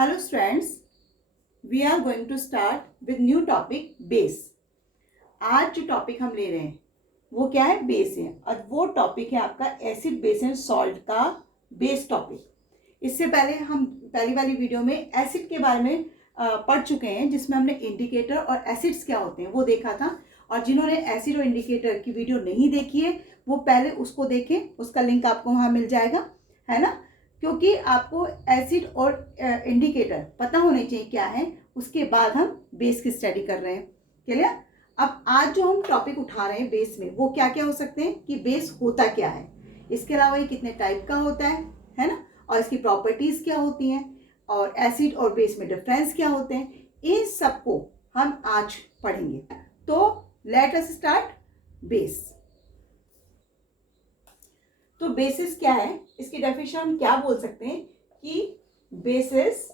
Hello students, we are going to start with new topic base. आज जो topic हम ले रहे हैं वो क्या है? बेस है। और वो टॉपिक है आपका एसिड बेस एंड सॉल्ट का बेस टॉपिक। इससे पहले हम पहली वाली वीडियो में एसिड के बारे में पढ़ चुके हैं, जिसमें हमने इंडिकेटर और एसिड्स क्या होते हैं वो देखा था। और जिन्होंने एसिड और इंडिकेटर की वीडियो नहीं देखी है वो पहले उसको देखें, उसका लिंक आपको वहाँ मिल जाएगा, है ना। क्योंकि आपको एसिड और इंडिकेटर पता होने चाहिए क्या है, उसके बाद हम बेस की स्टडी कर रहे हैं। क्लियर? अब आज जो हम टॉपिक उठा रहे हैं बेस में, वो क्या क्या हो सकते हैं कि बेस होता क्या है, इसके अलावा ये कितने टाइप का होता है ना, और इसकी प्रॉपर्टीज क्या होती हैं, और एसिड और बेस में डिफरेंस क्या होते हैं, इन सबको हम आज पढ़ेंगे। तो लेट अस स्टार्ट बेस। तो बेसिस क्या है, इसकी डेफिनेशन हम क्या बोल सकते हैं कि bases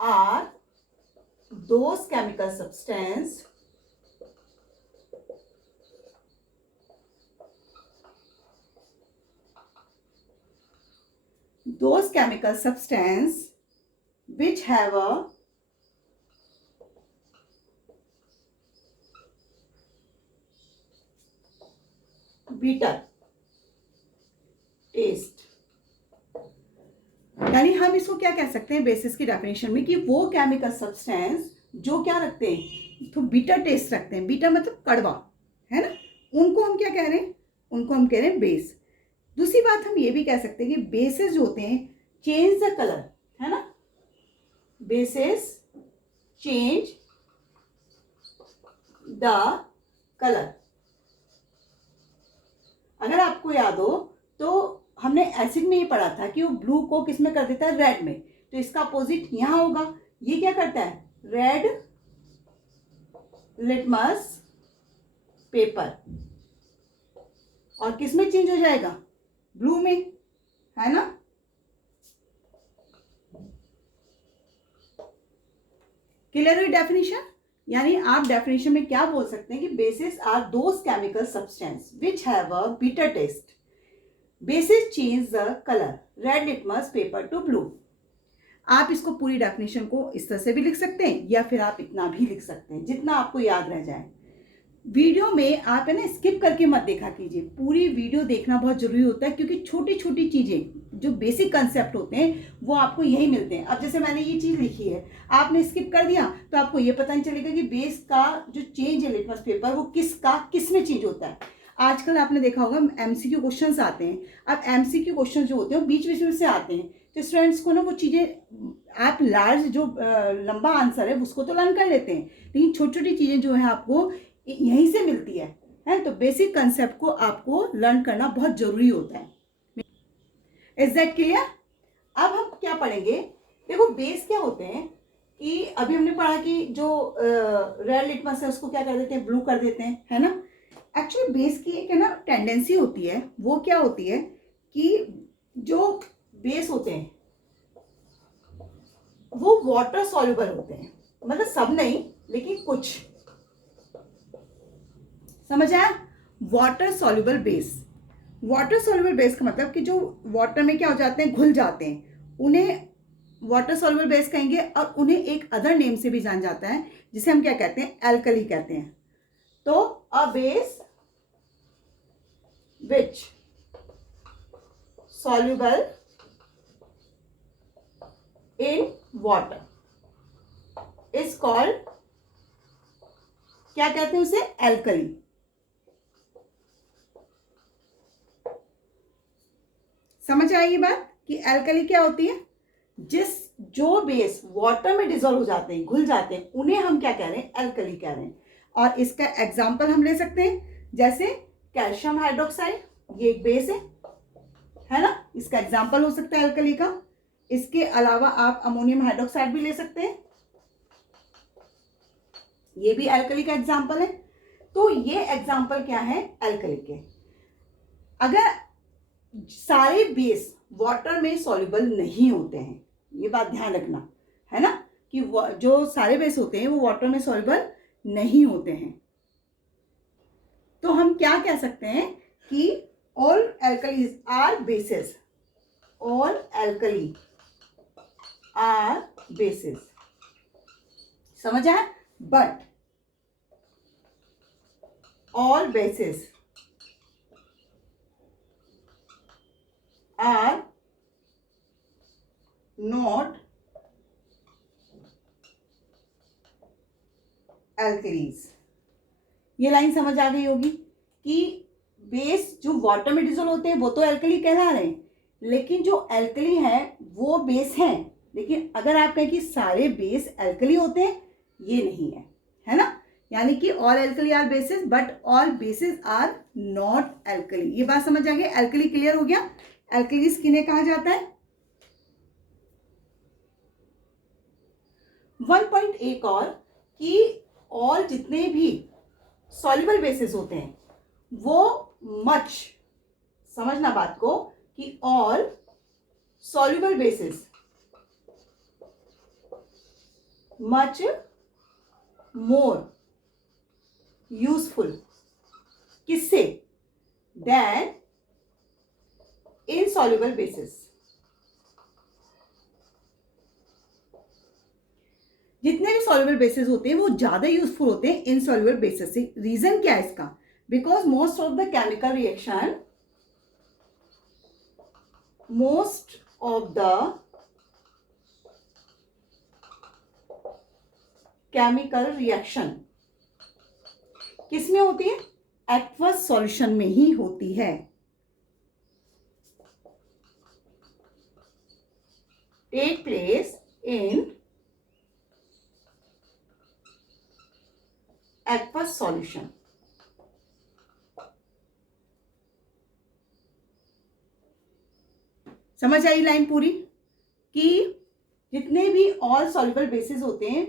are those chemical substance which have a bitter taste. यानी हम इसको क्या कह सकते हैं बेसिस की डेफिनेशन में कि वो केमिकल सब्सटेंस जो क्या रखते हैं, तो बीटर टेस्ट रखते हैं। बीटर मतलब कड़वा, है ना, उनको हम क्या कह रहे हैं, उनको हम कह रहे हैं बेस। दूसरी बात हम ये भी कह सकते हैं कि बेसिस जो होते हैं चेंज द कलर, है ना, बेसिस चेंज द कलर। अगर आपको याद हो तो हमने एसिड में ये पढ़ा था कि वो ब्लू को किस में कर देता है, रेड में। तो इसका अपोजिट यहां होगा, ये क्या करता है, रेड लिटमस पेपर, और किस में चेंज हो जाएगा, ब्लू में, है ना। क्लियर हुई डेफिनेशन? यानी आप डेफिनेशन में क्या बोल सकते हैं कि bases are those chemical substance which have a bitter taste. Bases change the colour red litmus paper to blue. आप इसको पूरी डेफिनेशन को इस तरह से भी लिख सकते हैं, या फिर आप इतना भी लिख सकते हैं जितना आपको याद रह जाए। वीडियो में आप है ना स्किप करके मत देखा कीजिए, पूरी वीडियो देखना बहुत जरूरी होता है, क्योंकि छोटी छोटी चीजें जो बेसिक कंसेप्ट होते हैं वो आपको यही मिलते हैं। अब जैसे मैंने ये चीज लिखी है, आपने स्किप कर दिया तो आपको ये पता नहीं चलेगा कि बेस का जो चेंज है लिटमस पेपर वो किस में चेंज होता है। आजकल आपने देखा होगा एमसीक्यू क्वेश्चंस आते हैं। अब एमसीक्यू क्वेश्चन जो होते हैं बीच बीच में से आते हैं, तो स्टूडेंट्स को ना वो चीज़ें आप लार्ज जो लंबा आंसर है उसको तो लर्न कर लेते हैं, लेकिन छोटी छोटी चीज़ें जो है आपको यहीं से मिलती है। तो बेसिक कंसेप्ट को आपको लर्न करना बहुत जरूरी होता है। Is that clear? अब हम क्या पढ़ेंगे, देखो बेस क्या होते हैं कि अभी हमने पढ़ा कि जो रेड लिटमस है उसको क्या कर देते हैं, ब्लू कर देते हैं, है ना। एक्चुअली बेस की एक है ना टेंडेंसी होती है, वो क्या होती है कि जो बेस होते हैं वो वाटर सॉल्युबल होते हैं, मतलब सब नहीं लेकिन कुछ। समझ आया? Water soluble base. Water soluble base का मतलब कि जो वाटर में क्या हो जाते हैं, घुल जाते हैं, उन्हें वाटर सॉल्युबल बेस कहेंगे। और उन्हें एक अदर नेम से भी जाना जाता है, जिसे हम क्या कहते हैं, एल्कली कहते हैं। तो a base which soluble in water is called, क्या कहते हैं उसे, एल्कली। समझ आई ये बात कि एल्कली क्या होती है, जो बेस वाटर में डिजोल्व हो जाते हैं, घुल जाते हैं, उन्हें हम क्या कह रहे हैं, एल्कली कह रहे हैं। और इसका एग्जाम्पल हम ले सकते हैं, जैसे कैल्शियम हाइड्रोक्साइड, ये एक बेस है ना, इसका एग्जाम्पल हो सकता है एल्कली का। इसके अलावा आप अमोनियम हाइड्रोक्साइड भी ले सकते हैं, ये भी एल्कली का एग्जाम्पल है। तो ये एग्जाम्पल क्या है एल्कली के। अगर सारे बेस वाटर में सॉल्युबल नहीं होते हैं, ये बात ध्यान रखना, है ना, कि जो सारे बेस होते हैं वो वाटर में सॉल्युबल नहीं होते हैं, तो हम क्या कह सकते हैं कि all alkalis are bases, all alkali are bases. समझ आया? But all bases are not alkalis. ये लाइन समझ आ गई होगी कि बेस जो वाटर में डिसॉल्व होते हैं वो तो एल्कली कहला रहे हैं, लेकिन जो एल्कली है वो बेस हैं। लेकिन अगर आप कहें कि सारे बेस एल्कली होते हैं, ये नहीं है, है ना? यानी कि all alkali are bases but all bases are not alkali. ये बात समझ आ गई? एल्कली क्लियर हो गया? एल्कलीज किन्हें कहा जाता है? 1 पॉइंट एक और कि ऑल जितने भी सॉल्युबल बेसिस होते हैं वो मच, समझना बात को, कि all soluble bases much more useful किससे? Than insoluble bases. जितने भी सॉल्युबल बेसिस होते हैं वो ज्यादा यूजफुल होते हैं इनसॉल्युबल बेसिस से। रीजन क्या है इसका? Because most of the chemical reaction किसमें होती है? एक्वस सॉल्यूशन में ही होती है। Take place in aqueous solution. समझ आई लाइन पूरी? कि जितने भी ऑल सॉल्युबल बेसिस होते हैं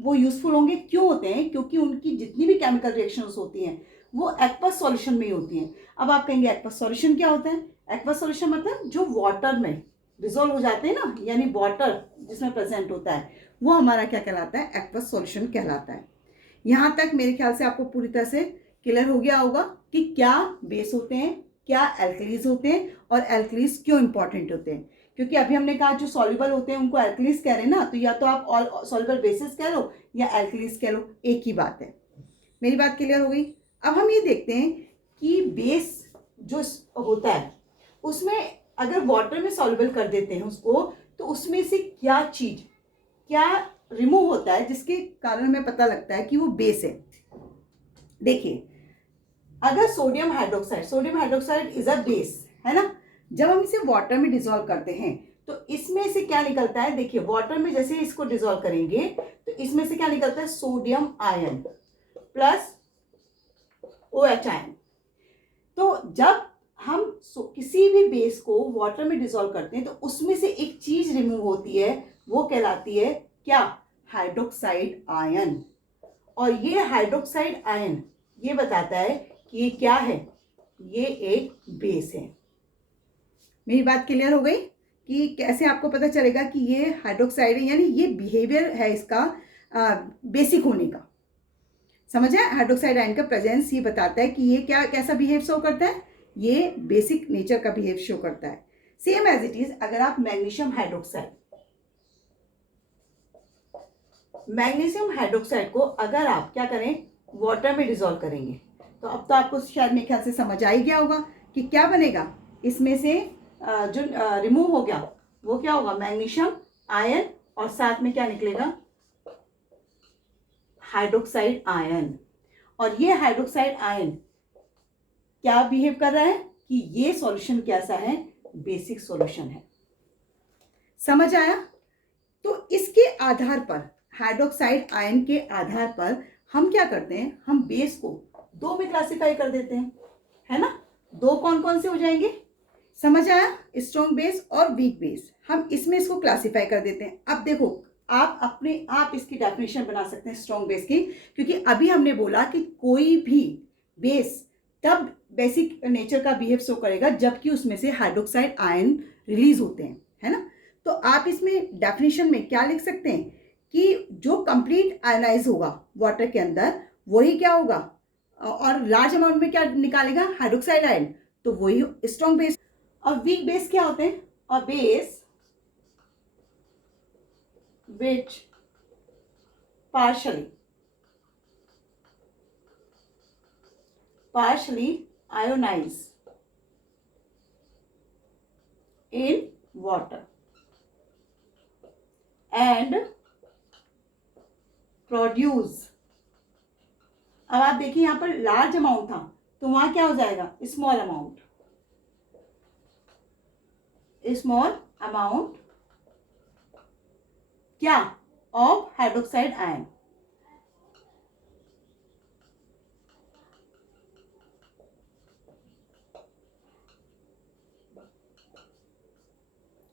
वो यूजफुल होंगे। क्यों होते हैं? क्योंकि उनकी जितनी भी केमिकल रिएक्शंस होती हैं वो एक्वस सॉल्यूशन में ही होती हैं। अब आप कहेंगे एक्वस सॉल्यूशन क्या होता है? एक्वस सॉल्यूशन मतलब जो वाटर में डिसॉल्व हो जाते हैं ना, यानी वाटर जिसमें प्रेजेंट होता है, वो हमारा क्या कहलाता है? एक्वस सॉल्यूशन कहलाता है। यहां तक मेरे ख्याल से आपको पूरी तरह से क्लियर हो गया होगा कि क्या बेस होते हैं, क्या एल्कलीज होते हैं और एल्कलीज क्यों इंपॉर्टेंट होते हैं। क्योंकि अभी हमने कहा जो सॉल्युबल होते हैं उनको एल्कलीज कह रहे हैं ना, तो या तो आप ऑल सॉल्युबल बेसिस कह लो या एल्कलीज कह लो, एक ही बात है। मेरी बात क्लियर हो गई? अब हम ये देखते हैं कि बेस जो होता है उसमें अगर वाटर में सॉल्युबल कर देते हैं उसको, तो उसमें से क्या चीज, क्या रिमूव होता है जिसके कारण हमें पता लगता है कि वो बेस है। देखिए, अगर sodium hydroxide is a base, है ना? जब हम इसे वाटर में डिसॉल्व करते हैं तो इसमें से क्या निकलता है? देखिए, वाटर में जैसे इसको डिसॉल्व करेंगे तो इसमें से क्या निकलता है? Sodium ion plus OH ion. तो जब हम किसी भी बेस को वाटर में डिसॉल्व करते हैं तो उसमें से एक चीज रिमूव होती है, वो कहलाती है क्या? Hydroxide ion. और ये हाइड्रोक्साइड आयन ये बताता है कि ये क्या है? ये एक बेस है। मेरी बात क्लियर हो गई कि कैसे आपको पता चलेगा कि ये हाइड्रोक्साइड है? यानी ये बिहेवियर है इसका बेसिक होने का। समझ आया? हाइड्रोक्साइड आयन का प्रेजेंस ये बताता है कि ये क्या, कैसा बिहेव शो करता है? ये बेसिक नेचर का बिहेव शो करता है। सेम एज इट इज अगर आप मैग्नीशियम हाइड्रोक्साइड को अगर आप क्या करें? वाटर में डिसॉल्व करेंगे, तो अब तो आपको शायद मेरे ख्याल से समझ आ ही गया होगा कि क्या बनेगा। इसमें से जो रिमूव हो गया वो क्या होगा? मैग्नीशियम आयन, और साथ में क्या निकलेगा? Hydroxide ion. और ये हाइड्रोक्साइड आयन क्या बिहेव कर रहा है कि ये सॉल्यूशन कैसा है? बेसिक सॉल्यूशन है। समझ आया? तो इसके आधार पर, हाइड्रोक्साइड आयन के आधार पर हम क्या करते हैं? हम बेस को दो में क्लासिफाई कर देते हैं, है ना? दो कौन कौन से हो जाएंगे? समझ आया? स्ट्रॉन्ग बेस और वीक बेस। हम इसमें इसको क्लासिफाई कर देते हैं। अब देखो, आप इसकी डेफिनेशन बना सकते हैं स्ट्रॉन्ग बेस की, क्योंकि अभी हमने बोला कि कोई भी बेस तब बेसिक नेचर का बिहेव शो करेगा जबकि उसमें से हाइड्रोक्साइड आयन रिलीज होते हैं, है ना? तो आप इसमें डेफिनेशन में क्या लिख सकते हैं कि जो कंप्लीट आयनाइज होगा वाटर के अंदर वही क्या होगा, और लार्ज अमाउंट में क्या निकालेगा? हाइड्रोक्साइड आयन, तो वही स्ट्रॉन्ग बेस। और वीक बेस क्या होते हैं? और base which partially ionize in water and produce। अब आप देखिए यहाँ पर लार्ज अमाउंट था तो वहां क्या हो जाएगा, स्मॉल अमाउंट क्या, of hydroxide ion.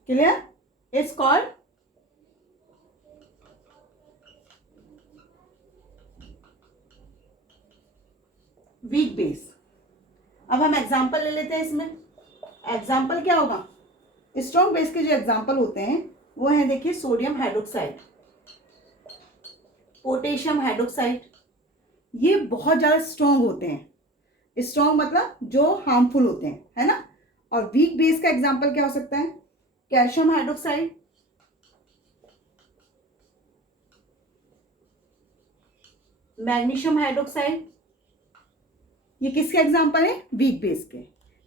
Clear? It's called weak base. अब हम एग्जाम्पल ले लेते हैं इसमें। एग्जाम्पल क्या होगा, स्ट्रॉन्ग बेस के जो एग्जाम्पल होते हैं वो है, देखिए सोडियम हाइड्रोक्साइड, पोटेशियम हाइड्रोक्साइड, ये बहुत ज़्यादा स्ट्रॉन्ग होते हैं। स्ट्रॉन्ग मतलब जो हार्मफुल होते हैं, है ना। और वीक बेस का एग्जाम्पल क्या हो सकता है, कैल्शियम हाइड्रोक्साइड, मैग्नीशियम हाइड्रोक्साइड, ये किसके एग्जाम्पल है, वीक बेस के।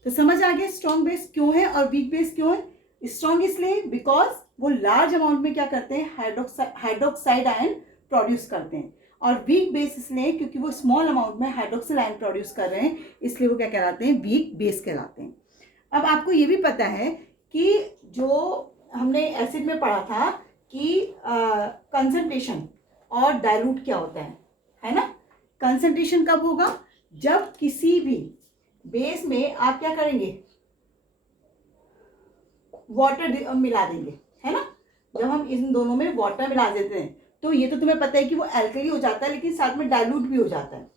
तो समझ आ गया स्ट्रॉन्ग बेस क्यों है और वीक बेस क्यों है। स्ट्रॉन्ग इसलिए बिकॉज वो लार्ज अमाउंट में क्या करते हैं, हाइड्रोक्साइड आयन प्रोड्यूस करते हैं। और वीक बेस इसलिए क्योंकि वो स्मॉल अमाउंट में हाइड्रोक्सिल आयन प्रोड्यूस कर रहे हैं, इसलिए वो क्या कहलाते हैं, वीक बेस कहलाते हैं। अब आपको ये भी पता है कि जो हमने एसिड में पढ़ा था कि कंसंट्रेशन और डाइल्यूट क्या होता है ना। कंसंट्रेशन कब होगा, जब किसी भी बेस में आप क्या करेंगे, वाटर मिला देंगे, है ना। जब हम इन दोनों में वाटर मिला देते हैं तो ये तो तुम्हें पता है कि वो एल्कली हो जाता है, लेकिन साथ में डाइल्यूट भी हो जाता है।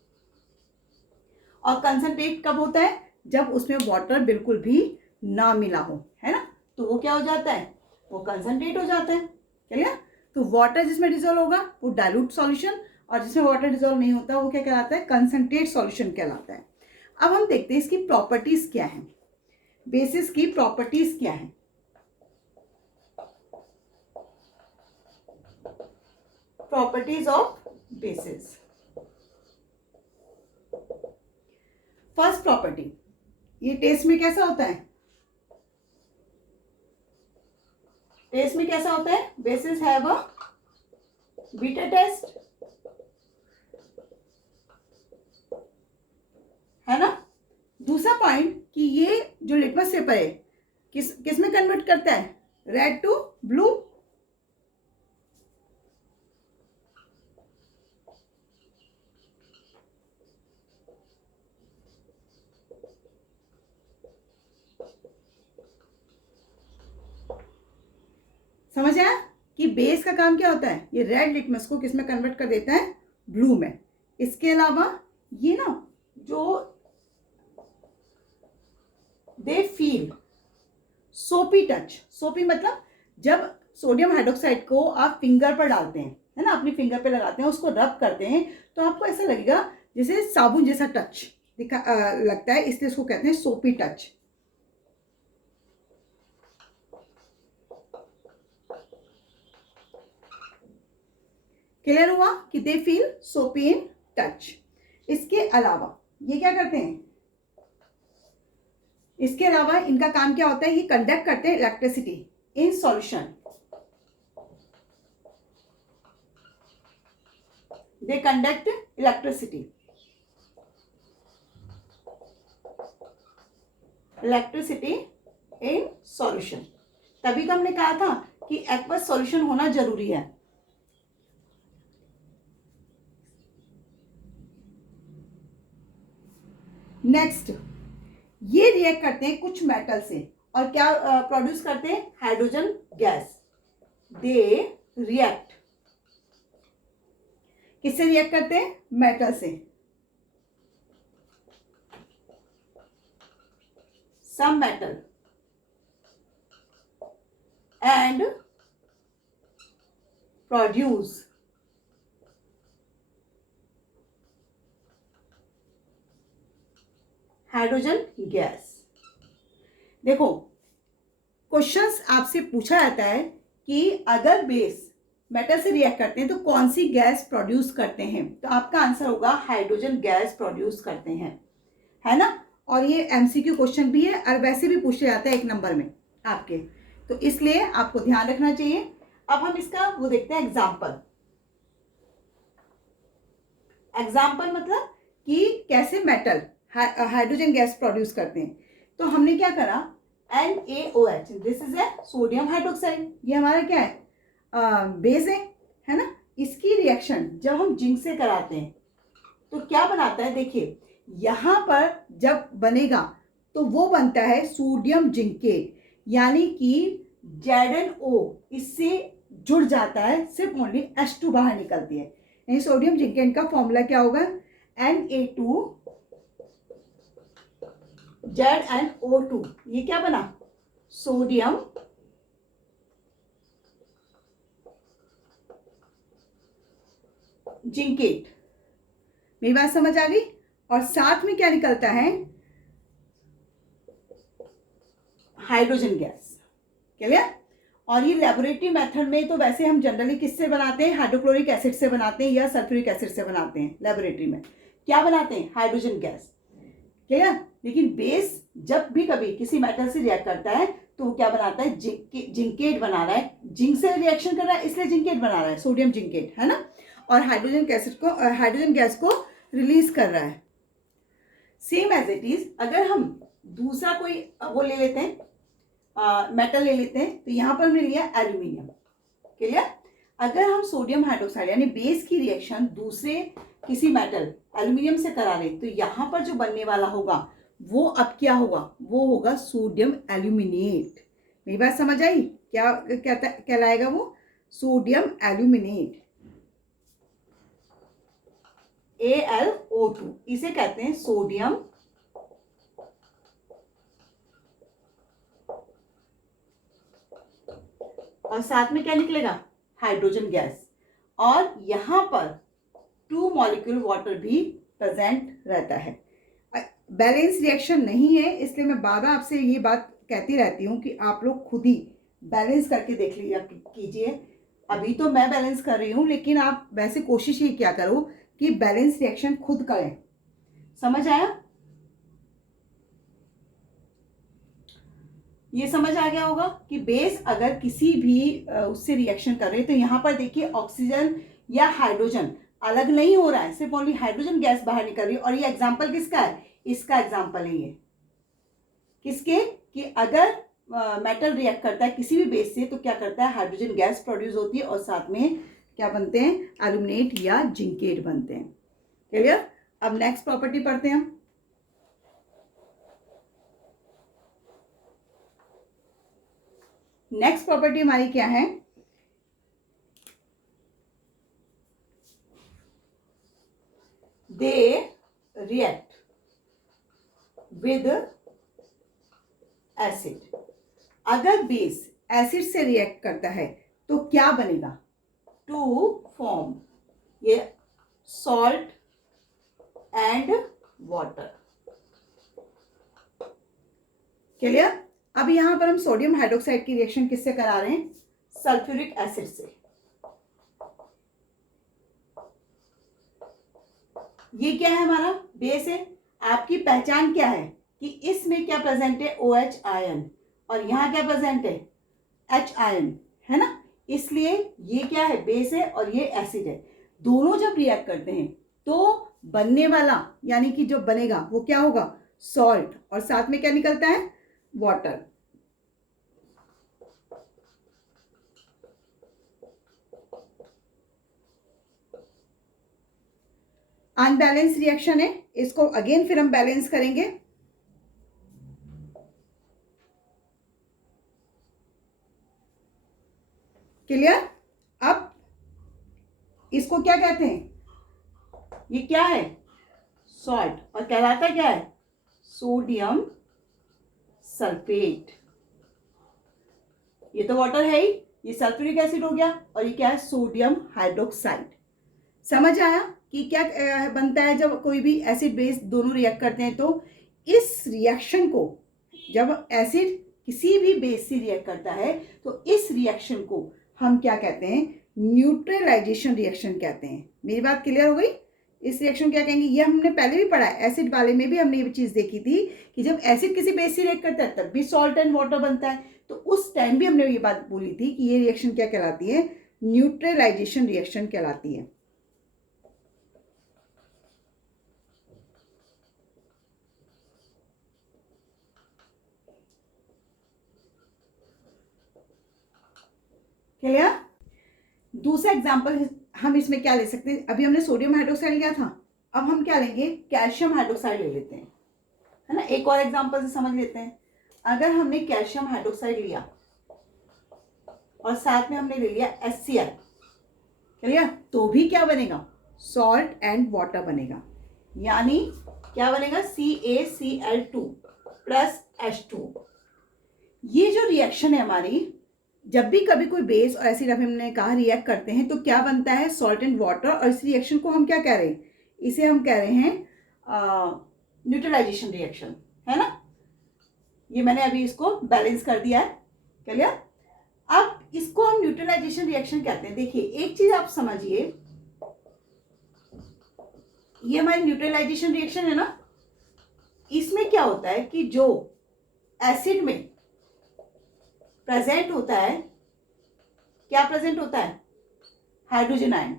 और कंसंट्रेट कब होता है, जब उसमें वाटर बिल्कुल भी ना मिला हो, है ना। तो वो क्या हो जाता है, वो कंसंट्रेट हो जाता है। चलिए, तो वाटर जिसमें डिजोल्व होगा वो डाइल्यूट सॉल्यूशन, और जिसमें वाटर डिजोल्व नहीं होता वो क्या कहलाता है, कंसंट्रेट सॉल्यूशन कहलाता है। अब हम देखते हैं इसकी प्रॉपर्टीज क्या है, बेसिस की प्रॉपर्टीज क्या है। Properties of basis. First property, ये टेस्ट में कैसा होता है, टेस्ट में कैसा होता है, basis have a bitter test, है ना। दूसरा पॉइंट कि ये जो लिटमस पेपर है किस में कन्वर्ट करता है, रेड टू ब्लू। समझ आया कि बेस का काम क्या होता है, ये रेड लिटमस को किस में कन्वर्ट कर देता है, ब्लू में। इसके अलावा ये ना जो दे फील सोपी टच, सोपी मतलब जब सोडियम हाइड्रोक्साइड को आप फिंगर पर डालते हैं, है ना, अपनी फिंगर पे लगाते हैं, उसको रब करते हैं, तो आपको ऐसा लगेगा जैसे साबुन जैसा टच लगता है, इसलिए उसको कहते हैं सोपी टच। क्लियर हुआ कि दे फील सोपी इन टच। इसके अलावा ये क्या करते हैं, इसके अलावा इनका काम क्या होता है, ये कंडक्ट करते हैं electricity in solution. They conduct electricity in solution. तभी तो हमने कहा था कि एक्वस सॉल्यूशन होना जरूरी है। नेक्स्ट, ये रिएक्ट करते हैं कुछ मेटल से और क्या प्रोड्यूस करते हैं, हाइड्रोजन गैस। दे रिएक्ट, किससे रिएक्ट करते हैं, मेटल से। Some metal and produce hydrogen gas. देखो, क्वेश्चंस आपसे पूछा जाता है कि अगर बेस मेटल से रिएक्ट करते हैं तो कौन सी गैस प्रोड्यूस करते हैं? तो आपका आंसर होगा हाइड्रोजन गैस प्रोड्यूस करते हैं, है ना। और ये एमसीक्यू क्वेश्चन भी है और वैसे भी पूछे जाता है 1 नंबर में आपके, तो इसलिए आपको ध्यान रखना चाहिए। अब हम इसका वो देखते हैं एग्जाम्पल। एग्जाम्पल मतलब कि कैसे मेटल हाइड्रोजन गैस प्रोड्यूस करते हैं। तो हमने क्या करा, NaOH, this is a sodium hydroxide, ये हमारा क्या है, बेस है ना। इसकी रिएक्शन जब हम जिंक से कराते हैं तो क्या बनाता है, देखिए यहां पर जब बनेगा तो वो बनता है सोडियम जिंकेट, यानी कि ZnO इससे जुड़ जाता है, सिर्फ ओनली H2 बाहर निकलती है। यानी सोडियम जिंकेट का फॉर्मूला क्या होगा, Na2 ZnO2, ये क्या बना, सोडियम जिंकेट। मेरी बात समझ आ गई? और साथ में क्या निकलता है, हाइड्रोजन गैस। क्लियर? और ये लेबोरेटरी मेथड में तो वैसे हम जनरली किससे बनाते हैं, हाइड्रोक्लोरिक एसिड से बनाते हैं या सल्फ्यूरिक एसिड से बनाते हैं। लेबोरेटरी में क्या बनाते हैं, हाइड्रोजन गैस। क्लियर? लेकिन बेस जब भी कभी किसी मेटल से रिएक्ट करता है तो वो क्या बनाता है, जिंकेट बना रहा है, जिंक से रिएक्शन कर रहा है इसलिए जिंकेट बना रहा है, सोडियम जिंकेट, है ना। और हाइड्रोजन गैस को रिलीज कर रहा है। सेम एज इट इज, अगर हम दूसरा कोई वो ले लेते हैं, मेटल ले लेते हैं, तो यहाँ पर हमने लिया एल्यूमिनियम। क्लियर? अगर हम सोडियम हाइड्रोक्साइड यानी बेस की रिएक्शन दूसरे किसी मेटल एल्यूमिनियम से करा लें तो यहाँ पर जो बनने वाला होगा वो अब क्या होगा, वो होगा सोडियम एल्यूमिनेट। मेरी बात समझ आई? क्या कहलाएगा वो, सोडियम एल्यूमिनेट, AlO2, इसे कहते हैं सोडियम और साथ में क्या निकलेगा, हाइड्रोजन गैस। और यहां पर 2 मॉलिक्यूल वाटर भी प्रेजेंट रहता है। बैलेंस रिएक्शन नहीं है, इसलिए मैं बार बार आपसे ये बात कहती रहती हूँ कि आप लोग खुद ही बैलेंस करके देख लीजिए कीजिए। अभी तो मैं बैलेंस कर रही हूँ, लेकिन आप वैसे कोशिश ही क्या करो कि बैलेंस रिएक्शन खुद करें। समझ आया? ये समझ आ गया होगा कि बेस अगर किसी भी उससे रिएक्शन कर रहे हैं तो यहाँ पर देखिए ऑक्सीजन या हाइड्रोजन अलग नहीं हो रहा है, सिर्फ ओनली हाइड्रोजन गैस बाहर निकल रही है। और ये एग्जांपल किसका है, इसका एग्जांपल है ये, किसके, कि अगर मेटल रिएक्ट करता है किसी भी बेस से तो क्या करता है, हाइड्रोजन गैस प्रोड्यूस होती है और साथ में क्या बनते हैं, एल्यूमिनेट या जिंकेट बनते हैं। क्लियर? अब नेक्स्ट प्रॉपर्टी पढ़ते हैं हम। नेक्स्ट प्रॉपर्टी हमारी क्या है, दे रिएक्ट विद एसिड। अगर बेस एसिड से रिएक्ट करता है तो क्या बनेगा, टू फॉर्म ये सॉल्ट एंड वाटर। क्लियर? अब यहां पर हम सोडियम हाइड्रोक्साइड की रिएक्शन किससे करा रहे हैं, सल्फ्यूरिक एसिड से। ये क्या है, हमारा बेस है। आपकी पहचान क्या है कि इसमें क्या प्रेजेंट है, OH आयन, और यहां क्या प्रेजेंट है, H आयन, है ना। इसलिए ये क्या है, बेस है और ये एसिड है। दोनों जब रिएक्ट करते हैं तो बनने वाला यानी कि जो बनेगा वो क्या होगा, सॉल्ट, और साथ में क्या निकलता है, वाटर। अनबैलेंस रिएक्शन है, इसको अगेन फिर हम बैलेंस करेंगे। क्लियर? अब इसको क्या कहते हैं, ये क्या है, सॉल्ट, और कहलाता क्या है, सोडियम सल्फेट। ये तो वाटर है ही, ये सल्फ्यूरिक एसिड हो गया, और ये क्या है, सोडियम हाइड्रोक्साइड। समझ आया कि क्या बनता है जब कोई भी एसिड बेस दोनों रिएक्ट करते हैं। तो इस रिएक्शन को, जब एसिड किसी भी बेस से रिएक्ट करता है तो इस रिएक्शन को हम क्या कहते हैं, न्यूट्रलाइजेशन रिएक्शन कहते हैं। मेरी बात क्लियर हो गई? इस रिएक्शन क्या कहेंगे, ये हमने पहले भी पढ़ा है, एसिड वाले में भी हमने ये चीज़ देखी थी कि जब एसिड किसी बेस से रिएक्ट करता है तब भी सॉल्ट एंड वाटर बनता है। तो उस टाइम भी हमने ये बात बोली थी कि ये रिएक्शन क्या कहलाती है, न्यूट्रलाइजेशन रिएक्शन कहलाती है। क्लियर? दूसरा एग्जांपल हम इसमें क्या ले सकते हैं, अभी हमने सोडियम हाइड्रोक्साइड लिया था, अब हम क्या लेंगे, कैल्शियम हाइड्रोक्साइड ले लेते हैं, है ना। एक और एग्जांपल से समझ लेते हैं। अगर हमने कैल्शियम हाइड्रोक्साइड लिया और साथ में हमने ले लिया HCl, क्लियर, तो भी क्या बनेगा, सॉल्ट एंड वाटर बनेगा। यानी क्या बनेगा, CaCl2 प्लस H2। ये जो रिएक्शन है हमारी, जब भी कभी कोई बेस और एसिड हमने कहा रिएक्ट करते हैं तो क्या बनता है, सॉल्ट एंड वाटर। और इस रिएक्शन को हम क्या कह रहे हैं, इसे हम कह रहे हैं न्यूट्रलाइजेशन रिएक्शन, है ना। ये मैंने अभी इसको बैलेंस कर दिया है, क्लियर। अब इसको हम न्यूट्रलाइजेशन रिएक्शन कहते हैं। देखिए एक चीज आप समझिए, ये हमारी न्यूट्रलाइजेशन रिएक्शन है ना, इसमें क्या होता है कि जो एसिड में प्रेजेंट होता है, क्या प्रेजेंट होता है, हाइड्रोजन आयन,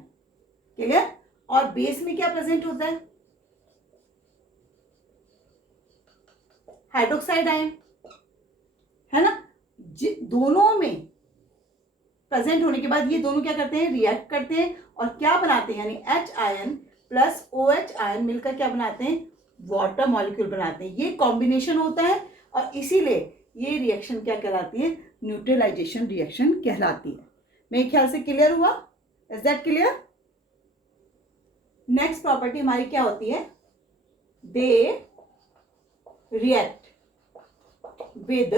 क्लियर। और बेस में क्या प्रेजेंट होता है, हाइड्रोक्साइड आयन, है ना। दोनों में प्रेजेंट होने के बाद ये दोनों क्या करते हैं, रिएक्ट करते हैं और क्या बनाते हैं, यानी H ion plus OH ion मिलकर क्या बनाते हैं, वाटर मॉलिक्यूल बनाते हैं। ये कॉम्बिनेशन होता है और इसीलिए ये रिएक्शन क्या कहलाती है, न्यूट्रलाइजेशन रिएक्शन कहलाती है। मेरे ख्याल से क्लियर हुआ? Is that clear? Next property हमारी क्या होती है, they react with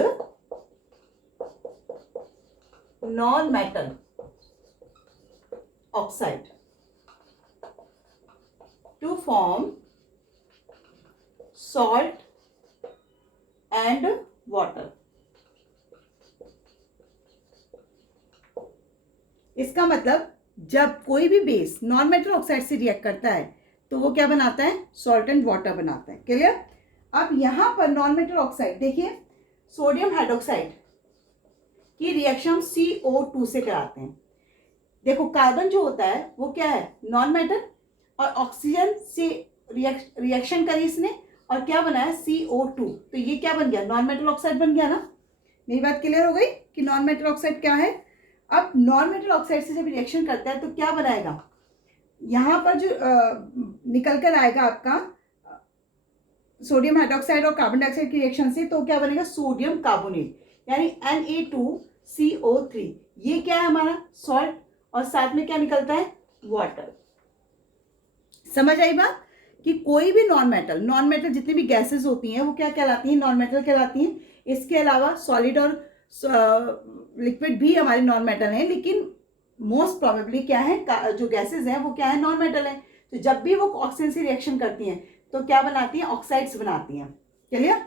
non metal oxide to form salt and water. इसका मतलब जब कोई भी बेस नॉन मेटल ऑक्साइड से रिएक्ट करता है तो वो क्या बनाता है, सॉल्ट एंड वाटर बनाता है, क्लियर। अब यहां पर नॉन मेटल ऑक्साइड देखिए, सोडियम हाइड्रोक्साइड की रिएक्शन CO2 से कराते हैं। देखो कार्बन जो होता है वो क्या है, नॉन मेटल, और ऑक्सीजन से रिएक्शन करी इसने और क्या बना है, CO2, तो ये क्या बन गया, नॉन मेटल ऑक्साइड बन गया ना। मेरी बात क्लियर हो गई कि नॉन मेटल ऑक्साइड क्या है। अब नॉन मेटल ऑक्साइड से जब रिएक्शन करता है तो क्या बनाएगा, यहाँ पर जो निकल कर आएगा आपका सोडियम हाइड्रोक्साइड और कार्बन डाइऑक्साइड की रिएक्शन से, तो क्या बनेगा, सोडियम कार्बोनेट, यानी Na2CO3। ये क्या है हमारा, सॉल्ट, और साथ में क्या निकलता है, वाटर। समझ आई बात कि कोई भी नॉन मेटल जितनी भी गैसेस होती हैं वो क्या कहलाती हैं, नॉन मेटल कहलाती हैं। इसके अलावा सॉलिड और लिक्विड भी हमारे नॉन मेटल हैं, लेकिन मोस्ट प्रोबेबली क्या है, जो गैसेस हैं वो क्या है, नॉन मेटल है। तो जब भी वो ऑक्सीजन से रिएक्शन करती हैं तो क्या बनाती हैं, ऑक्साइड्स बनाती हैं, क्लियर।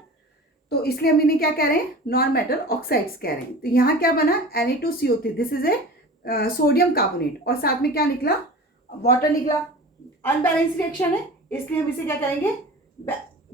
तो इसलिए हम इन्हें क्या कह रहे हैं, नॉन मेटल ऑक्साइड्स कह रहे हैं। तो यहाँ क्या बना, Na2CO3, this is a sodium carbonate, और साथ में क्या निकला, वाटर निकला। अनबैलेंस रिएक्शन है इसलिए हम इसे क्या करेंगे,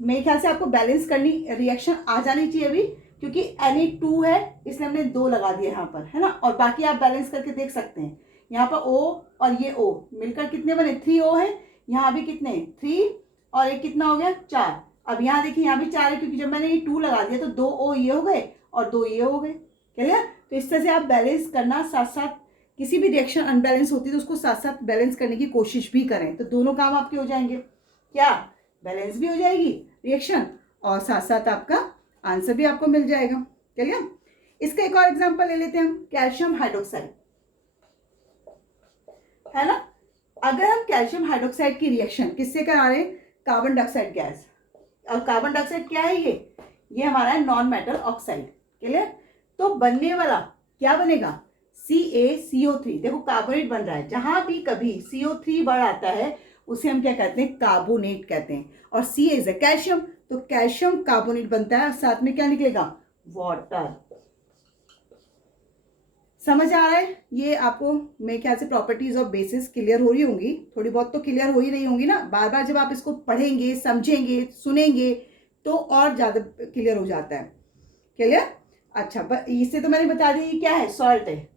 मेरे ख्याल से आपको बैलेंस करनी रिएक्शन आ जानी चाहिए अभी, क्योंकि Na2 है इसलिए हमने 2 लगा दिया यहाँ पर, है ना। और बाकी आप बैलेंस करके देख सकते हैं, यहाँ पर O और ये O मिलकर कितने बने, 3O है। यहाँ भी कितने, 3 और एक कितना हो गया, 4। अब यहाँ देखिए यहाँ भी 4 है, क्योंकि जब मैंने ये 2 लगा दिया तो 2O ये हो गए और 2 ये हो गए, क्लियर। तो इस तरह से आप बैलेंस करना, साथ साथ किसी भी रिएक्शन अनबैलेंस होती है तो उसको साथ साथ बैलेंस करने की कोशिश भी करें, तो दोनों काम आपके हो जाएंगे, क्या, बैलेंस भी हो जाएगी रिएक्शन और साथ साथ आपका आंसर भी आपको मिल जाएगा, क्लियर। इसका एक और एग्जांपल ले लेते हैं हम, कैल्शियम हाइड्रोक्साइड, है ना। अगर हम कैल्शियम हाइड्रोक्साइड की रिएक्शन किससे करा रहे हैं, कार्बन डाइऑक्साइड गैस, और कार्बन डाइऑक्साइड क्या है, ये हमारा है नॉन मेटल ऑक्साइड, क्लियर। तो बनने वाला क्या बनेगा, CaCO3। देखो कार्बोनेट बन रहा है, जहां भी कभी CO3 बढ़ आता है उसे हम क्या कहते हैं, कार्बोनेट कहते हैं। और C इज अ कैल्शियम, तो कैल्शियम कार्बोनेट बनता है, साथ में क्या निकलेगा, वाटर। समझ आ रहा है ये आपको? मेरे ख्याल से प्रॉपर्टीज ऑफ बेसिस क्लियर हो रही होंगी, थोड़ी बहुत तो क्लियर हो ही रही होंगी ना। बार बार जब आप इसको पढ़ेंगे, समझेंगे, सुनेंगे तो और ज़्यादा क्लियर हो जाता है। क्लियर? अच्छा, इससे तो मैंने बता दी क्या है, सॉल्ट है।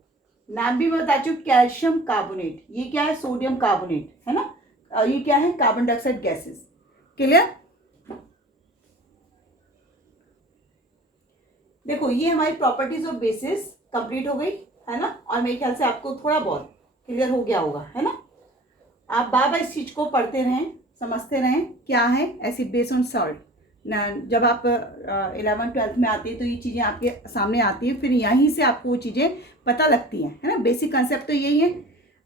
नाम भी मैं बता चुकी, कैल्शियम कार्बोनेट। ये क्या है, सोडियम कार्बोनेट, है ना। और ये क्या है, कार्बन डाइऑक्साइड गैसेस। क्लियर? देखो ये हमारी प्रॉपर्टीज ऑफ बेसिस कंप्लीट हो गई, है ना। और मेरे ख्याल से आपको थोड़ा बहुत क्लियर हो गया होगा, है ना। आप बार बार इस चीज को पढ़ते रहें, समझते रहें क्या है एसिड बेस ऑन सॉल्ट ना। जब आप 11th-12th में आती है तो ये चीज़ें आपके सामने आती है, फिर यहीं से आपको वो चीज़ें पता लगती हैं, है ना। बेसिक कंसेप्ट तो यही है।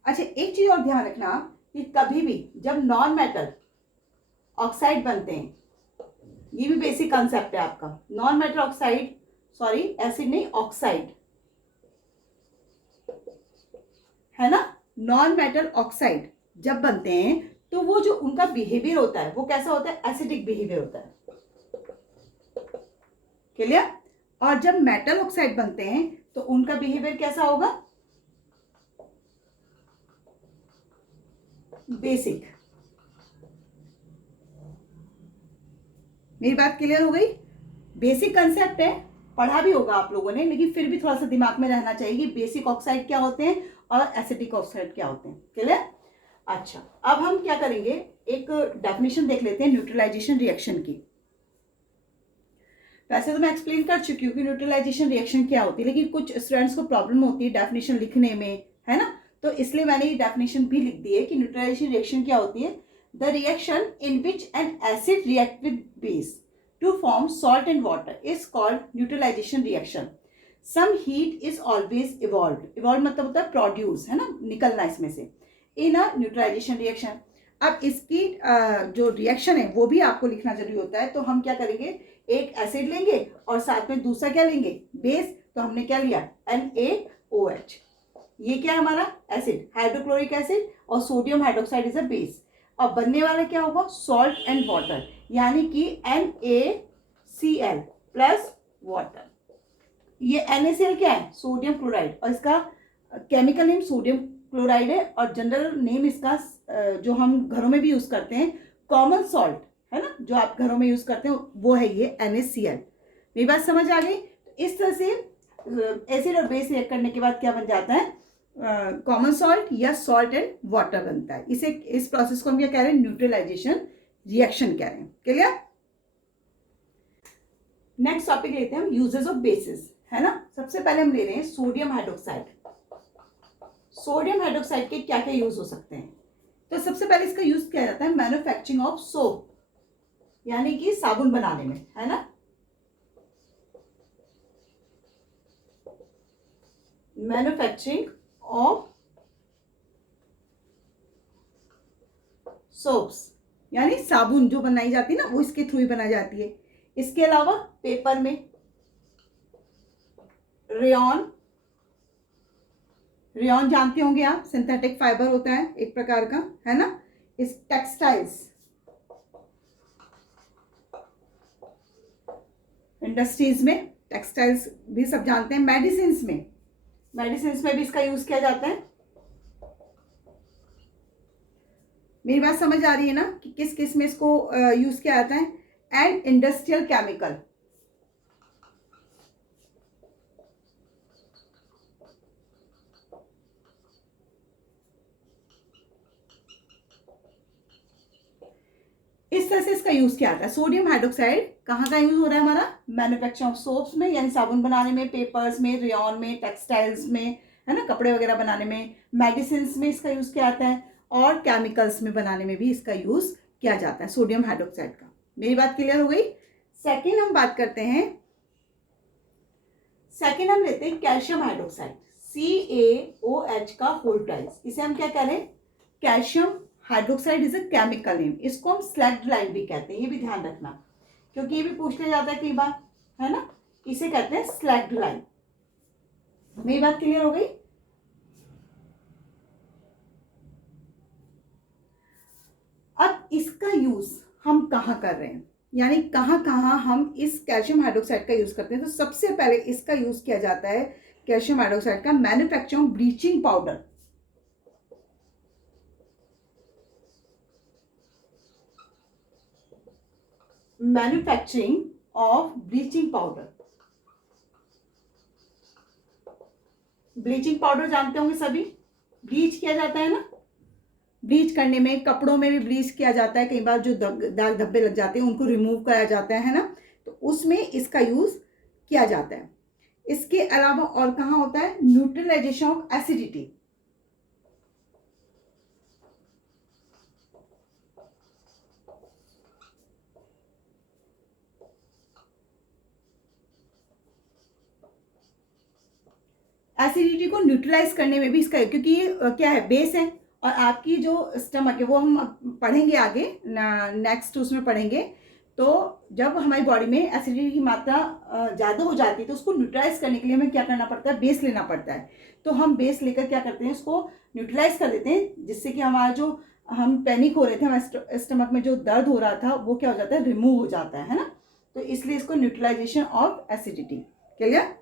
अच्छा, एक चीज़ और ध्यान रखना कि कभी भी जब नॉन मेटल ऑक्साइड बनते हैं, ये भी बेसिक कंसेप्ट है आपका, non metal oxide, sorry acid नहीं, ऑक्साइड, है ना। नॉन मेटल ऑक्साइड जब बनते हैं तो वो जो उनका बिहेवियर होता है वो कैसा होता है, एसिडिक बिहेवियर होता है। क्लियर? और जब मेटल ऑक्साइड बनते हैं तो उनका बिहेवियर कैसा होगा, बेसिक। मेरी बात क्लियर हो गई? बेसिक कंसेप्ट है, पढ़ा भी होगा आप लोगों ने, लेकिन फिर भी थोड़ा सा दिमाग में रहना चाहिए कि बेसिक ऑक्साइड क्या होते हैं और एसिडिक ऑक्साइड क्या होते हैं। क्लियर? अच्छा, अब हम क्या करेंगे, एक डेफिनेशन देख लेते हैं न्यूट्रलाइजेशन रिएक्शन की। वैसे तो मैं एक्सप्लेन कर चुकी हूँ कि न्यूट्रलाइजेशन रिएक्शन क्या होती है, लेकिन कुछ स्टूडेंट्स को प्रॉब्लम होती है डेफिनेशन लिखने में, है ना। तो इसलिए मैंने ये डेफिनेशन भी लिख दी है कि न्यूट्रलाइजेशन रिएक्शन क्या होती है। The reaction in which an acid react with base to form salt and water is called neutralisation reaction. Some heat is always evolve मतलब होता है प्रोड्यूस, है ना, निकलना इसमें से, इन अ न्यूट्रलाइजेशन रिएक्शन। अब इसकी जो रिएक्शन है वो भी आपको लिखना जरूरी होता है। तो हम क्या करेंगे, एक एसिड लेंगे और साथ में दूसरा क्या लेंगे, बेस। तो हमने क्या लिया, NaOH। ये क्या है हमारा एसिड, हाइड्रोक्लोरिक एसिड, और sodium hydroxide is a base. अब बनने वाला क्या होगा, सॉल्ट एंड वाटर, यानी कि NaCl प्लस वाटर। ये NaCl क्या है, सोडियम क्लोराइड, और इसका केमिकल नेम सोडियम क्लोराइड है, और जनरल नेम इसका जो हम घरों में भी यूज करते हैं, कॉमन सॉल्ट, है ना, जो आप घरों में यूज करते हैं वो है ये NaCl। मेरी बात समझ आ गई? तो इस तरह से एसिड और बेस रिएक्ट करने के बाद क्या बन जाता है, कॉमन सॉल्ट या सॉल्ट एंड वाटर बनता है। इसे, इस प्रोसेस को हम क्या कह रहे हैं, न्यूट्रलाइजेशन रिएक्शन कह रहे हैं। क्लियर? नेक्स्ट टॉपिक लेते हैं हम, यूजेस ऑफ बेसिस, है ना। सबसे पहले हम ले रहे हैं सोडियम हाइड्रोक्साइड। सोडियम हाइड्रोक्साइड के क्या क्या यूज हो सकते हैं। तो सबसे पहले इसका यूज किया जाता है मैन्युफैक्चरिंग ऑफ सोप, यानी कि साबुन बनाने में, है ना। मैन्युफैक्चरिंग ऑफ सोप्स, यानी साबुन जो बनाई जाती है ना वो इसके थ्रू ही बनाई जाती है। इसके अलावा पेपर में, रेयॉन, रेयॉन जानते होंगे आप, सिंथेटिक फाइबर होता है एक प्रकार का, है ना। इस टेक्सटाइल्स, इंडस्ट्रीज में टेक्सटाइल्स भी सब जानते हैं। मेडिसिन में, मेडिसिन में भी इसका यूज किया जाता है। मेरी बात समझ आ रही है ना कि किस किस में इसको यूज किया जाता है। एंड इंडस्ट्रियल केमिकल, इस तरह से इसका यूज किया जाता है। सोडियम हाइड्रोक्साइड कहाँ का यूज हो रहा है हमारा, मैन्युफैक्चरिंग ऑफ सोप्स में, यानी साबुन बनाने में, पेपर्स में, रेयॉन में, टेक्सटाइल्स में, है ना, कपड़े वगैरह बनाने में, मेडिसिन में इसका यूज किया जाता है, और केमिकल्स में बनाने में भी इसका यूज किया जाता है सोडियम हाइड्रोक्साइड का। मेरी बात क्लियर हो गई? सेकेंड हम बात करते हैं, सेकेंड हम लेते हैं कैल्शियम हाइड्रोक्साइड, CaOH का होल टाइप्स। इसे हम क्या कह रहे हैं, calcium hydroxide is a chemical name. इसको हम स्लैग्ड लाइन भी कहते हैं, ये भी ध्यान रखना, क्योंकि ये भी पूछ लिया जाता है कई बार, है ना। इसे कहते हैं स्लैग्ड लाइन। मेरी बात क्लियर हो गई? अब इसका यूज हम कहाँ कर रहे हैं, यानी कहाँ कहाँ हम इस कैल्शियम हाइड्रोक्साइड का यूज करते हैं। तो सबसे पहले इसका यूज किया जाता है कैल्शियम हाइड्रोक्साइड का manufacturing of bleaching powder. Manufacturing of bleaching powder. Bleaching powder जानते होंगे सभी, ब्लीच किया जाता है ना, ब्लीच करने में कपड़ों में भी ब्लीच किया जाता है, कई बार जो दाग धब्बे लग जाते हैं उनको रिमूव कराया जाता है ना, तो उसमें इसका यूज किया जाता है। इसके अलावा और कहाँ होता है, न्यूट्रलाइजेशन ऑफ एसिडिटी। एसिडिटी को न्यूट्रलाइज करने में भी इसका, क्योंकि ये क्या है, बेस है, और आपकी जो स्टमक है वो हम पढ़ेंगे आगे, नेक्स्ट उसमें पढ़ेंगे। तो जब हमारी बॉडी में एसिडिटी की मात्रा ज़्यादा हो जाती है तो उसको न्यूट्रलाइज करने के लिए हमें क्या करना पड़ता है, बेस लेना पड़ता है। तो हम बेस लेकर क्या करते हैं, उसको न्यूट्रलाइज कर देते हैं, जिससे कि हमारा जो हम पैनिक हो रहे थे, हमारे स्टमक में जो दर्द हो रहा था वो क्या हो जाता है, रिमूव हो जाता है ना। तो इसलिए इसको न्यूट्रलाइजेशन ऑफ एसिडिटी। क्लियर।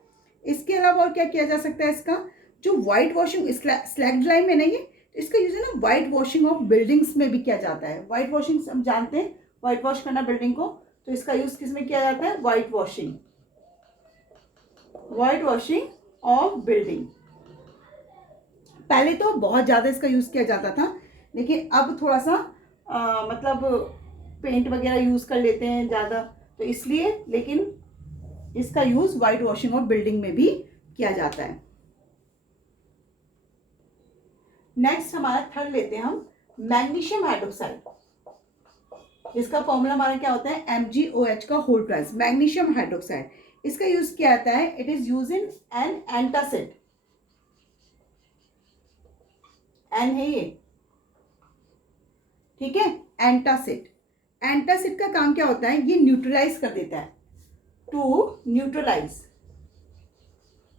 इसके अलावा और क्या किया जा सकता है, इसका जो वाइट वॉशिंग स्लैग ड्राई में नहीं है, तो इसका यूज है ना वाइट वॉशिंग ऑफ बिल्डिंग्स में भी किया जाता है। वाइट वॉशिंग हम जानते हैं, वाइट वॉश करना बिल्डिंग को, तो इसका यूज किस में किया जाता है, white washing, white washing of building. पहले तो बहुत ज़्यादा इसका यूज किया जाता था, लेकिन अब थोड़ा सा मतलब पेंट वगैरह यूज कर लेते हैं ज़्यादा, तो इसलिए, लेकिन इसका use white washing of building में भी किया जाता है। नेक्स्ट हमारा थर्ड लेते हैं हम, मैग्नीशियम हाइड्रोक्साइड। इसका फॉर्मूला हमारा क्या होता है, MgOH का होल प्राइस, मैग्नीशियम हाइड्रोक्साइड। इसका यूज किया जाता है, it is use in an antacid, एन है ये, ठीक है, एंटासिड। एंटासिड का काम क्या होता है, ये न्यूट्रलाइज कर देता है, टू न्यूट्रलाइज।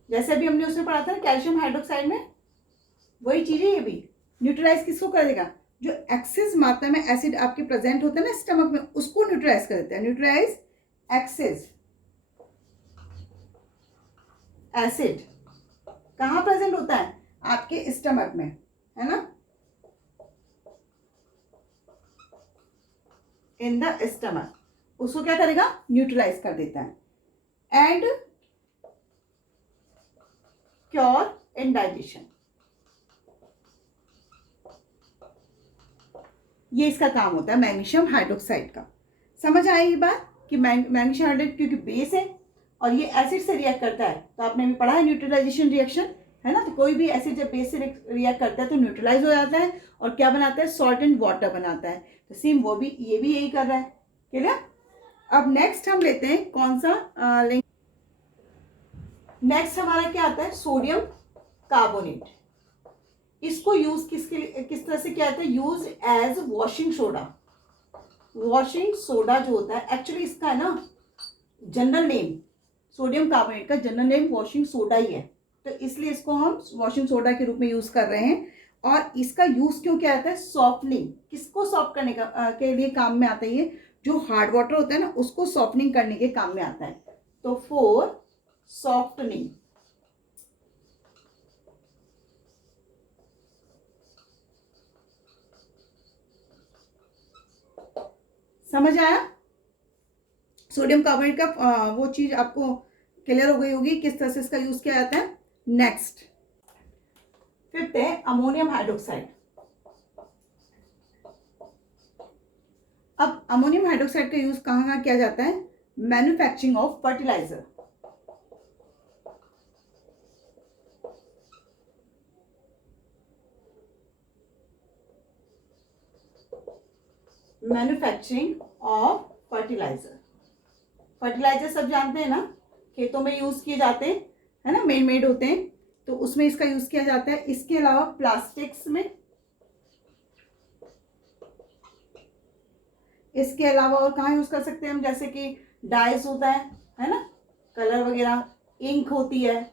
जैसे अभी हमने उसमें पढ़ा था ना कैल्शियम हाइड्रोक्साइड में, वही चीज है ये भी, न्यूट्रलाइज किसको कर देगा, जो एक्सेस मात्रा में एसिड आपके प्रेजेंट होता है ना स्टमक में, उसको न्यूट्रलाइज कर देता है। न्यूट्रलाइज एक्सेस एसिड कहाँ प्रेजेंट होता है, आपके स्टमक में, है ना, इन द स्टमक, उसको क्या करेगा, न्यूट्रलाइज कर देता है। एंड क्योर इन डाइजेशन, ये इसका काम होता है मैग्नीशियम हाइड्रोक्साइड का। समझ आई ये बात कि मैग्नीशियम हाइड्रोक्साइड क्योंकि बेस है और ये एसिड से रिएक्ट करता है, तो आपने भी पढ़ा है न्यूट्रलाइजेशन रिएक्शन, है ना। तो कोई भी एसिड जब बेस से रिएक्ट करता है तो न्यूट्रलाइज हो जाता है और क्या बनाता है, सॉल्ट एंड वाटर बनाता है। तो सेम वो भी, ये भी यही कर रहा है। क्लियर। अब नेक्स्ट हम लेते हैं कौन सा, नेक्स्ट हमारा क्या आता है, सोडियम कार्बोनेट। इसको यूज किस तरह से किया जाता है, use as washing soda. Washing soda जो होता है, एक्चुअली इसका है ना जनरल नेम, सोडियम कार्बोनेट का जनरल नेम वॉशिंग सोडा ही है, तो इसलिए इसको हम वॉशिंग सोडा के रूप में यूज कर रहे हैं। और इसका यूज क्यों किया जाता है, सॉफ्टनिंग, किसको सॉफ्ट करने का के लिए काम में आता है, ये जो हार्ड वाटर होता है ना उसको सॉफ्टनिंग करने के काम में आता है, तो फॉर सॉफ्टनिंग। समझ आया, सोडियम कार्बोनेट का वो चीज आपको क्लियर हो गई होगी किस तरह से इसका यूज किया जाता है। नेक्स्ट फिफ्थ है अमोनियम हाइड्रोक्साइड। अब अमोनियम हाइड्रोक्साइड का यूज कहाँ कहाँ किया जाता है, manufacturing of fertiliser. Manufacturing of fertiliser, fertiliser सब जानते हैं ना, खेतों में यूज किए जाते हैं, है ना, मेड होते हैं, तो उसमें इसका यूज किया जाता है। इसके अलावा प्लास्टिक्स में, इसके अलावा और कहाँ यूज कर सकते हैं हम, जैसे कि डाइज होता है ना, कलर वगैरह, इंक होती है।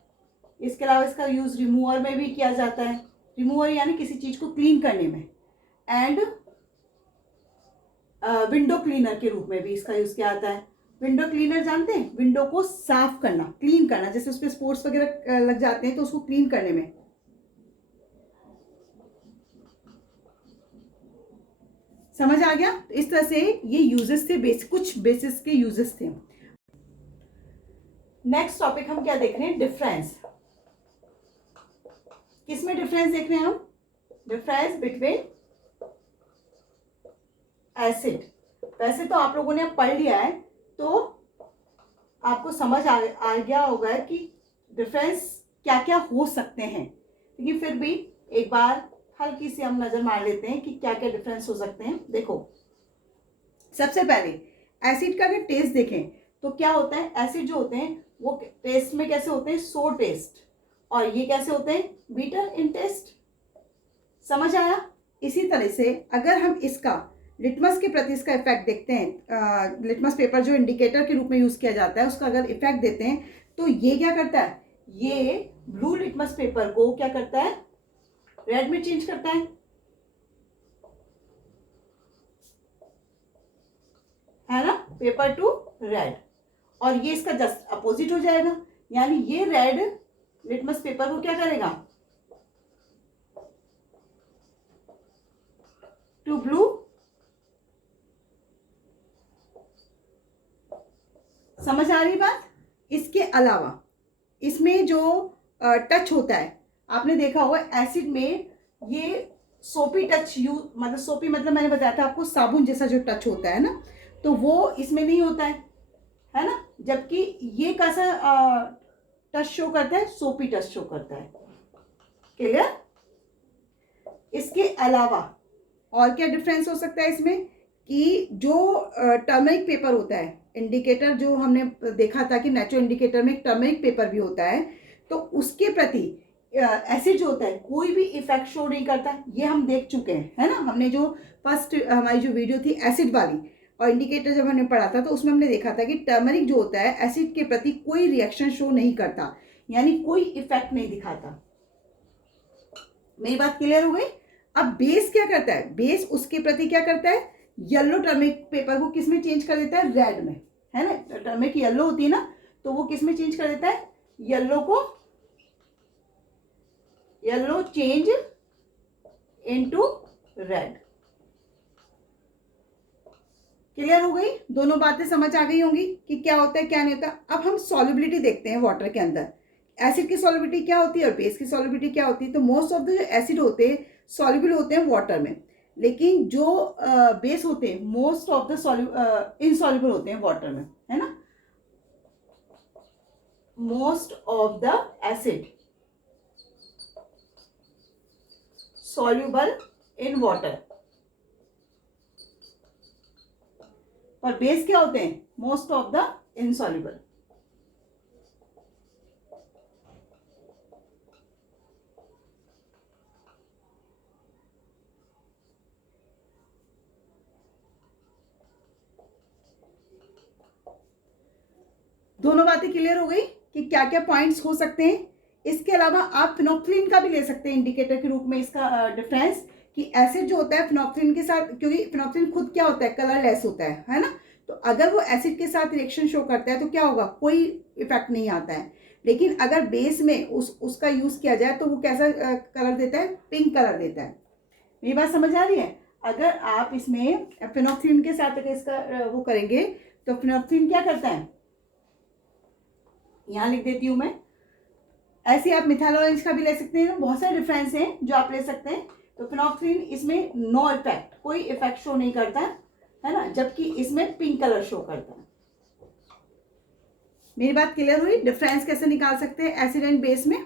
इसके अलावा इसका यूज रिमूवर में भी किया जाता है, रिमूवर यानी किसी चीज को क्लीन करने में, एंड विंडो क्लीनर के रूप में भी इसका यूज किया जाता है। विंडो क्लीनर जानते हैं, विंडो को साफ करना, क्लीन करना, जैसे उस पर स्पोर्ट्स वगैरह लग जाते हैं तो उसको क्लीन करने में। समझ आ गया? तो इस तरह से ये यूजेस थे, कुछ बेसिस के यूजेस थे। नेक्स्ट टॉपिक हम क्या देख रहे हैं? डिफरेंस। किसमें डिफरेंस देख रहे हैं हम? Difference between acid. वैसे तो आप लोगों ने अब पढ़ लिया है, तो आपको समझ आ गया होगा कि डिफरेंस क्या क्या हो सकते हैं, लेकिन फिर भी एक बार हल्की सी हम नजर मार लेते हैं कि क्या क्या डिफरेंस हो सकते हैं। देखो, सबसे पहले एसिड का अगर टेस्ट देखें तो क्या होता है? एसिड जो होते हैं वो टेस्ट में कैसे होते हैं? सोर टेस्ट। और ये कैसे होते हैं? बीटर इन टेस्ट। समझ आया? इसी तरह से अगर हम इसका लिटमस के प्रति इसका इफेक्ट देखते हैं, लिटमस पेपर जो इंडिकेटर के रूप में यूज किया जाता है, उसका अगर इफेक्ट देते हैं तो ये क्या करता है? ये ब्लू लिटमस पेपर को क्या करता है? रेड में चेंज करता है ना, पेपर टू रेड। और ये इसका जस्ट अपोजिट हो जाएगा, यानी ये रेड लिटमस पेपर को क्या करेगा? To blue. समझ आ रही बात? इसके अलावा इसमें जो टच होता है, आपने देखा होगा एसिड में ये सोपी टच मतलब सोपी मतलब मैंने बताया था आपको, साबुन जैसा जो टच होता है ना, तो वो इसमें नहीं होता है ना, जबकि ये कैसा टच शो करता है? सोपी टच शो करता है। क्लियर? इसके अलावा और क्या डिफरेंस हो सकता है इसमें? कि जो टर्मरिक पेपर होता है, इंडिकेटर जो हमने देखा था कि नेचुरल इंडिकेटर में एक टर्मरिक पेपर भी होता है, तो उसके प्रति एसिड जो होता है कोई भी इफेक्ट शो नहीं करता। ये हम देख चुके हैं, है ना। हमने जो फर्स्ट हमारी जो वीडियो थी एसिड वाली और इंडिकेटर जब हमने पढ़ा था, तो उसमें हमने देखा था कि टर्मरिक जो होता है एसिड के प्रति कोई रिएक्शन शो नहीं करता, यानी कोई इफेक्ट नहीं दिखाता। मेरी बात क्लियर हो गई? अब बेस क्या करता है? बेस उसके प्रति क्या करता है? येलो टर्मरिक पेपर को किस में चेंज कर देता है? रेड में, है ना। टर्मरिक येलो होती है ना, तो वो किस में चेंज कर देता है? येलो को, yellow change into red. Clear हो गई? दोनों बातें समझ आ गई होंगी कि क्या होता है क्या नहीं होता। अब हम सॉल्युबिलिटी देखते हैं वाटर के अंदर। एसिड की सॉल्युबिलिटी क्या होती है और बेस की सॉल्युबिलिटी क्या होती है? तो मोस्ट ऑफ द जो एसिड होते हैं सॉल्युबल होते हैं वाटर में, लेकिन जो बेस होते हैं मोस्ट ऑफ द इनसॉल्युबल होते हैं वाटर में, है ना। Most of the acid soluble in water, और बेस क्या होते हैं? Most of the insoluble. दोनों बातें क्लियर हो गई कि क्या क्या पॉइंट्स हो सकते हैं। इसके अलावा आप फिनोक्सिलिन का भी ले सकते हैं इंडिकेटर के रूप में, इसका डिफरेंस कि एसिड जो होता है फिनोक्सिलिन के साथ, क्योंकि फिनोक्सिलिन खुद क्या होता है? कलरलेस होता है ना। तो अगर वो एसिड के साथ रिएक्शन शो करता है तो क्या होगा? कोई इफेक्ट नहीं आता है। लेकिन अगर बेस में उसका यूज किया जाए तो वो कैसा कलर देता है? पिंक कलर देता है। मेरी बात समझ आ रही है? अगर आप इसमें फिनोक्सिलिन के साथ अगर इसका वो करेंगे तो फिनोक्सिलिन क्या करता है? यहाँ लिख देती हूं मैं। ऐसे आप मिथाइल ऑरेंज का भी ले सकते हैं। बहुत सारे डिफरेंस हैं जो आप ले सकते हैं। तो फिनोक्सिलिन इसमें नो इफेक्ट, कोई इफेक्ट शो नहीं करता है ना, जबकि इसमें पिंक कलर शो करता है। मेरी बात क्लियर हुई? डिफरेंस कैसे निकाल सकते हैं एसिड एंड बेस में?